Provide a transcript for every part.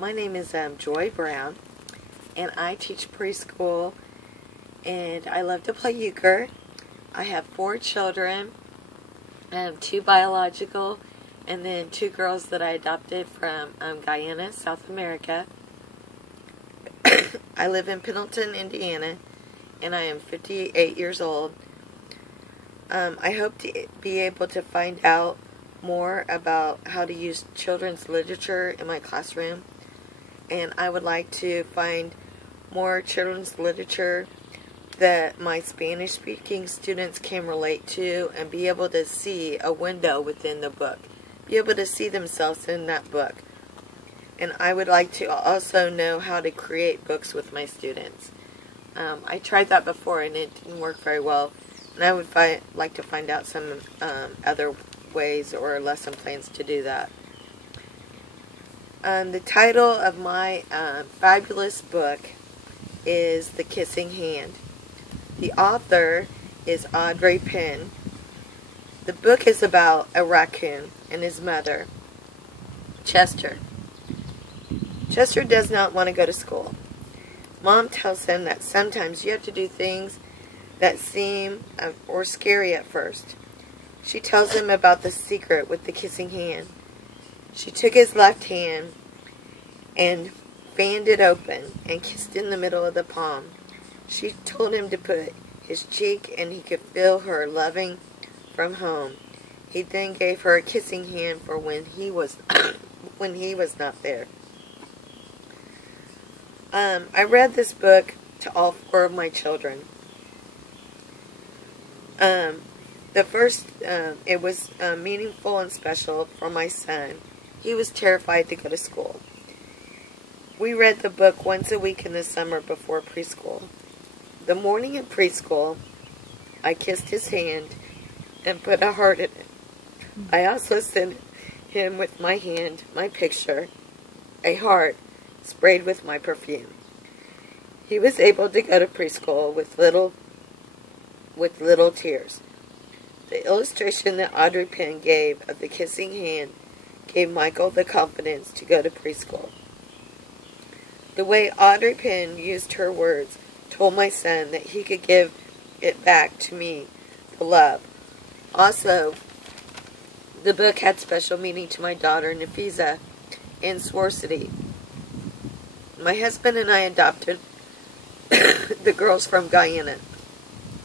My name is Joy Brown, and I teach preschool, and I love to play euchre. I have 4 children, 2 biological, and then 2 girls that I adopted from Guyana, South America. I live in Pendleton, Indiana, and I am 58 years old. I hope to be able to find out more about how to use children's literature in my classroom, and I would like to find more children's literature that my Spanish-speaking students can relate to and be able to see a window within the book, be able to see themselves in that book. And I would like to also know how to create books with my students. I tried that before and it didn't work very well, and I would like to find out some other ways or lesson plans to do that. The title of my fabulous book is The Kissing Hand. The author is Audrey Penn. The book is about a raccoon and his mother, Chester. Chester does not want to go to school. Mom tells him that sometimes you have to do things that seem or scary at first. She tells him about the secret with the kissing hand. She took his left hand and fanned it open and kissed in the middle of the palm. She told him to put his cheek and he could feel her loving from home. He then gave her a kissing hand for when he was not there. I read this book to all 4 of my children. The first, it was meaningful and special for my son. He was terrified to go to school. We read the book once a week in the summer before preschool. The morning in preschool, I kissed his hand and put a heart in it. I also sent him with my hand, my picture, a heart sprayed with my perfume. He was able to go to preschool with little tears. The illustration that Audrey Penn gave of the kissing hand gave Michael the confidence to go to preschool. The way Audrey Penn used her words told my son that he could give it back to me, the love. Also, the book had special meaning to my daughter, Nafisa, in Swarsity. My husband and I adopted the girls from Guyana,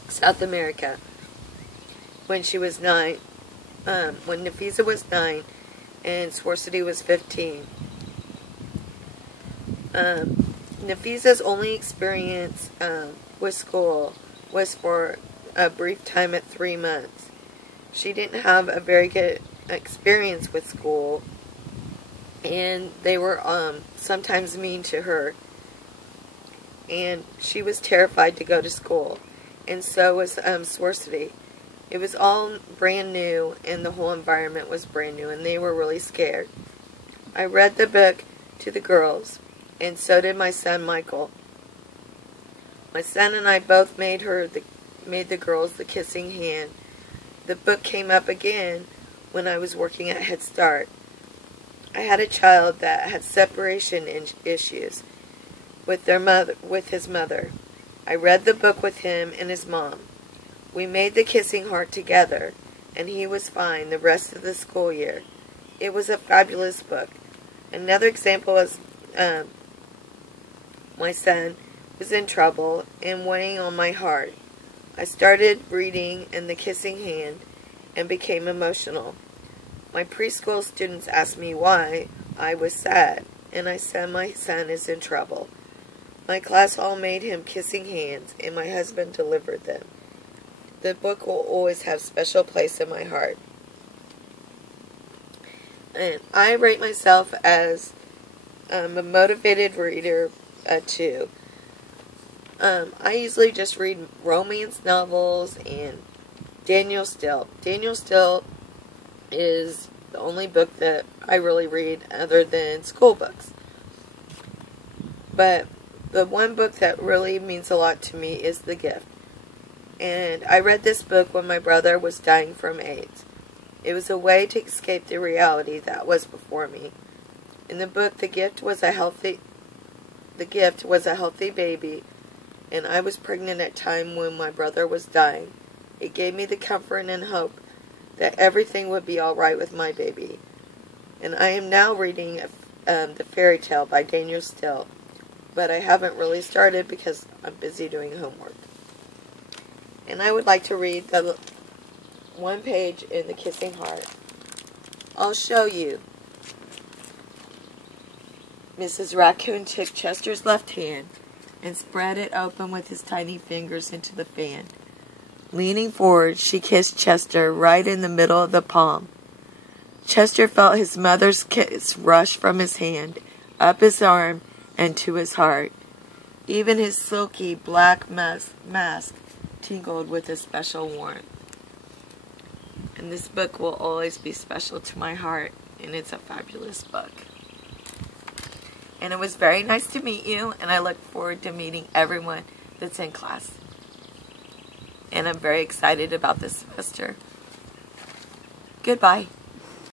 South America, when she was 9, when Nafisa was 9 and Swarsity was 15. Nafisa's only experience with school was for a brief time at 3 months. She didn't have a very good experience with school, and they were sometimes mean to her, and she was terrified to go to school, and so was Swarsity. It was all brand new, and the whole environment was brand new, and they were really scared. I read the book to the girls, and so did my son Michael. My son and I both made the girls the kissing hand. The book came up again when I was working at Head Start. I had a child that had separation issues with his mother. I read the book with him and his mom. We made the kissing heart together, and he was fine the rest of the school year. It was a fabulous book. Another example is my son was in trouble and weighing on my heart. I started reading in The Kissing Hand and became emotional. My preschool students asked me why I was sad, and I said my son is in trouble. My class all made him kissing hands, and my husband delivered them. The book will always have a special place in my heart. And I rate myself as a motivated reader too. I usually just read romance novels and Daniel Steele. Daniel Steele is the only book that I really read other than school books. But the one book that really means a lot to me is The Gift. And I read this book when my brother was dying from AIDS. It was a way to escape the reality that was before me. In the book, the gift was a healthy baby, and I was pregnant at a time when my brother was dying. It gave me the comfort and hope that everything would be all right with my baby. And I am now reading the fairy tale by Daniel Steele, but I haven't really started because I'm busy doing homework. And I would like to read the one page in The Kissing Heart. I'll show you. Mrs. Raccoon took Chester's left hand and spread it open with his tiny fingers into the fan. Leaning forward, she kissed Chester right in the middle of the palm. Chester felt his mother's kiss rush from his hand, up his arm, and to his heart. Even his silky black mask tingled with a special warmth. And this book will always be special to my heart, and it's a fabulous book. And it was very nice to meet you, and I look forward to meeting everyone that's in class. And I'm very excited about this semester. Goodbye.